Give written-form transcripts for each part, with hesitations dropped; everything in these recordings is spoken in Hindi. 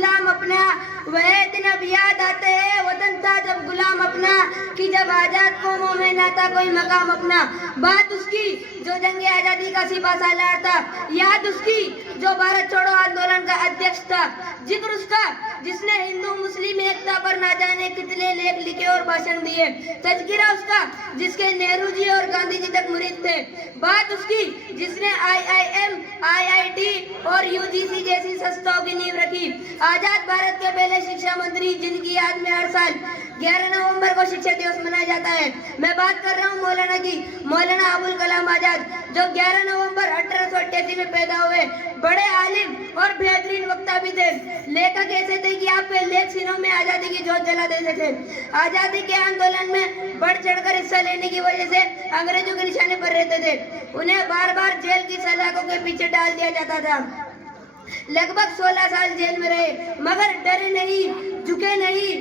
गुलाम अपना, वह दिन अब याद आते हैं वतन था जब गुलाम अपना, कि जब आजाद कौमों में ना था कोई मकाम अपना। बात उसकी जो जंगे आजादी का सिपा सालार था, याद उसकी जो भारत छोड़ो आंदोलन का अध्यक्ष था, जिक्र उसका जिसने हिंदू मुस्लिम एकता पर ना जाने कितने लेख लिखे और भाषण दिए, तज़किरा उसका जिसके नेहरू जी और गांधी जी तक मुरीद थे। बात उसकी जिसने IIM, IIT और UGC जैसी संस्थाओं की नींव रखी। आजाद भारत के पहले शिक्षा मंत्री जिनकी याद में हर साल 11 नवंबर को शिक्षक दिवस मनाया जाता है। मैं बात कर रहा हूँ मौलाना की, मौलाना अबुल कलाम आजाद, जो 11 नवंबर 1888 में पैदा हुए। बड़े आलिम और बेहतरीन वक्ता भी थे। लेखक ऐसे थे कि आपके लेख सीनों में आजादी की जोत जला देते थे। आजादी के आंदोलन में बढ़ चढ़कर हिस्सा लेने की वजह से अंग्रेजों के निशाने पर रहते थे। उन्हें बार बार जेल की सलाखों के पीछे डाल दिया जाता था। लगभग 16 साल जेल में रहे, मगर डरे नहीं, झुके नहीं,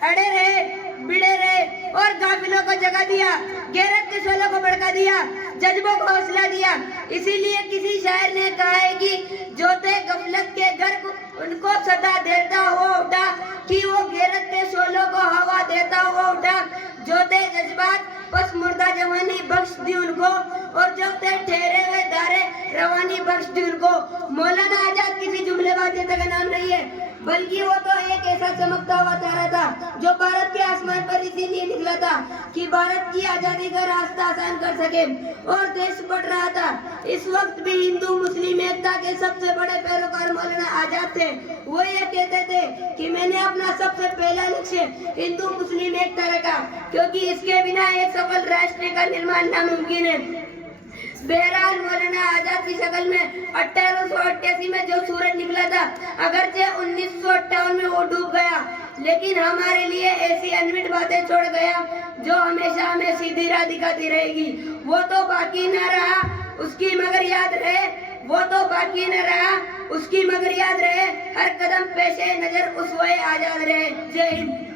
अड़े रहे, बिड़े रहे और गाफिलों को जगा दिया, गैरत के शोलों को भड़का दिया, जज्बों को हौसला दिया। इसीलिए किसी शायर ने कहा है कि जो थे गफलत के गर्क उनको सदा देता हुआ उठा, कि वो गैरत के शोलों को हवा देता हुआ उठा। जो थे जज्बात बस मुर्दा जवानी बख्श दी उनको, और जो थे ठहरे हुए दारे रवानी बख्श दी उनको। मौलाना आजाद किसी जुमलेबाजी का नाम नहीं है, बल्कि वो तो एक ऐसा चमकता हुआ तारा था जो भारत के आसमान पर इसीलिए निकला था कि भारत की आजादी का रास्ता आसान कर सके, और देश बढ़ रहा था। इस वक्त भी हिंदू मुस्लिम एकता के सबसे बड़े पैरोकार मौलाना आजाद थे। वो ये कहते थे कि मैंने अपना सबसे पहला लक्ष्य हिंदू मुस्लिम एकता रखा, क्योंकि इसके बिना एक सफल राष्ट्र का निर्माण नामुमकिन है। बहरहाल मौलाना आजाद की शक्ल में 1888 में जो सूरज निकला था, अगरचे 1958 में वो डूब गया, लेकिन हमारे लिए ऐसी अनमिट बातें छोड़ गया जो हमेशा हमें सीधी राह दिखाती रहेगी। वो तो बाकी न रहा उसकी मगर याद रहे, वो तो बाकी न रहा उसकी मगर याद रहे, हर कदम पेशे नजर उस वो आजाद रहे। जय हिंद।